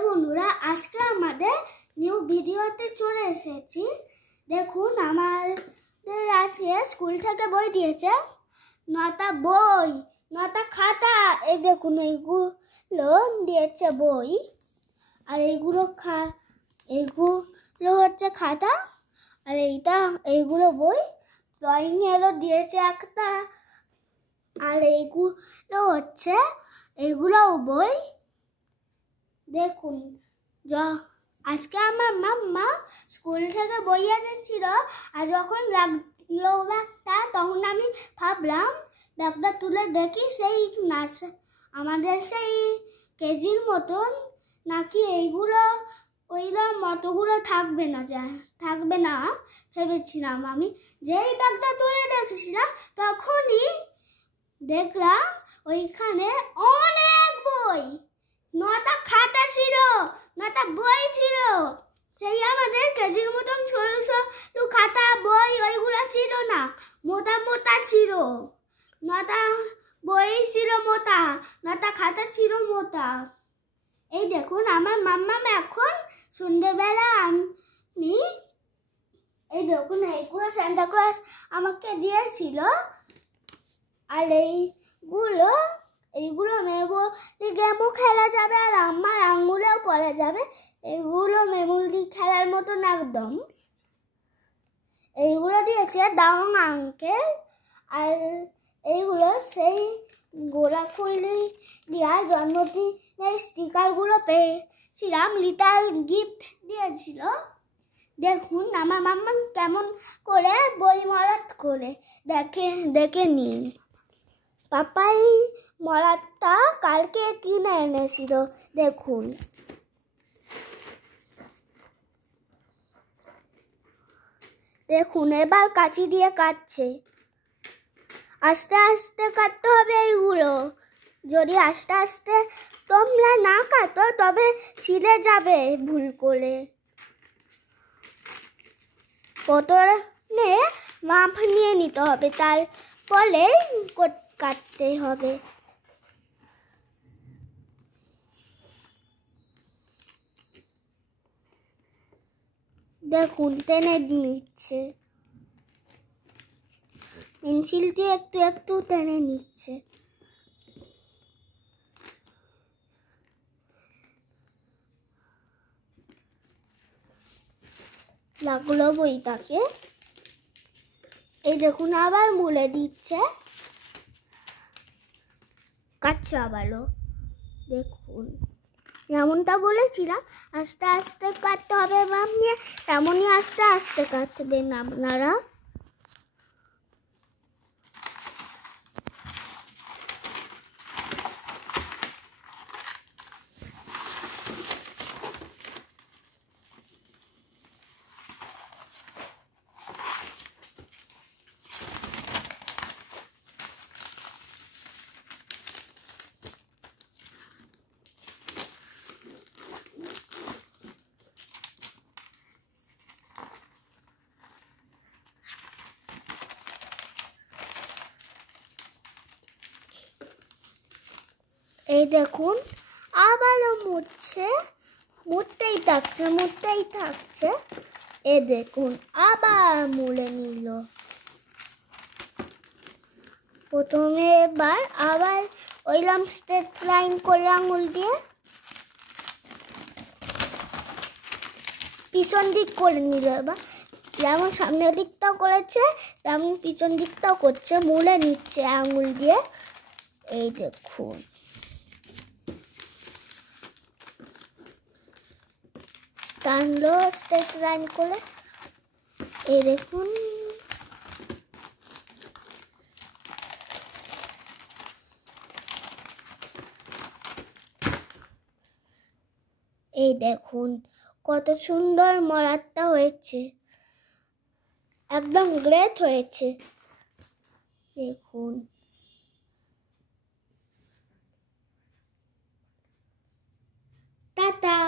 বন্ধুরা, আজকে আমাদের নিউ ভিডিওতে চলে এসেছি। দেখুন, আমাদের আজকে স্কুল থেকে বই দিয়েছে, 9টা বই, 9টা খাতা। এই দেখুন, এইগুলো দিয়েছে বই, আর এইগুলো হচ্ছে খাতা, আর এইগুলো বই। ড্রয়িং এরও দিয়েছে একটা, আর এইগুলোও বই। দেখুন, আজকে আমার মাম্মা স্কুল থেকে বই এনেছিল, আর যখন লাগলো ব্যাগটা, তখন আমি ভাবলাম ব্যাগটা তুলে দেখি সেই আমাদের সেই কেজির মতন নাকি ওইগুলো মতগুলো থাকবে না ভেবেছিলাম। আমি যেই ব্যাগটা তুলে দেখেছিলাম, তখনই দেখলাম ওইখানে অনেক বই, 9টা খাতা ছিল, 9টা বই ছিল। সেই আমাদের কেজির মতন ছোট খাতা বই ওইগুলো ছিল না, মোটা ছিল। 9টা বই ছিল মোটা, 9টা খাতা ছিল মোটা। এই দেখুন, আমার মাম্মা এখন সন্ধ্যেবেলা এই দেখুন, এইগুলো সান্তা ক্লজ আমাকে দিয়েছিল, আর এইগুলো গেমও খেলা যাবে, আর আমার আঙুলেও পড়া যাবে। এইগুলো মেমোরি খেলার মতন একদম। এইগুলো দিয়েছে দাওয়াং আঙ্কেল, আর এইগুলো সেই গোলাপ ফুল দিয়া জন্মদিনের স্টিকারগুলো পেয়েছিলাম, লিটাল গিফট দিয়েছিল। দেখুন, আমার মাম্মা কেমন করে বই মরাত করে দেখে নিন। পাপাই মরাতটা কালকে কিনে এনেছিল। দেখুন, এবার কাঁচি দিয়ে কাটছে। আস্তে আস্তে কাটতে হবে এইগুলো। যদি আস্তে আস্তে তোমরা না কাটো, তবে ছিঁড়ে যাবে ভুল করে। প্রথমে মাপ নিয়ে নিতে হবে, তারপরে কাটতে হবে। দেখুন, টেনে নিচ্ছে, পেন্সিল দিয়ে একটু একটু টেনে নিচ্ছে। লাগলো বইটাকে। এই দেখুন, আবার মুলে দিচ্ছে, কাটছে আবারও। দেখুন, যেমনটা বলেছিলাম, আস্তে আস্তে কাটতে হবে মাপ নিয়ে, তেমনই আস্তে আস্তে কাটবেন আপনারা। এই দেখুন, আবারও মুড়তেই থাকছে। এই দেখুন, আবার মুড়ে নিল। প্রথমে এবার আবার ওইরকম স্ট্রেট লাইন করে আঙুল দিয়ে পিছন দিক করে নিল। এবার যেমন সামনের দিকটাও করেছে, তেমন পিছন দিকটাও করছে, মুড়ে নিচ্ছে আঙুল দিয়ে। এই দেখুন, টানলো স্ট্রেট লাইন করে। এই দেখুন, কত সুন্দর মরাতটা হয়েছে, একদম গ্রেট হয়েছে। দেখুন, টাটা।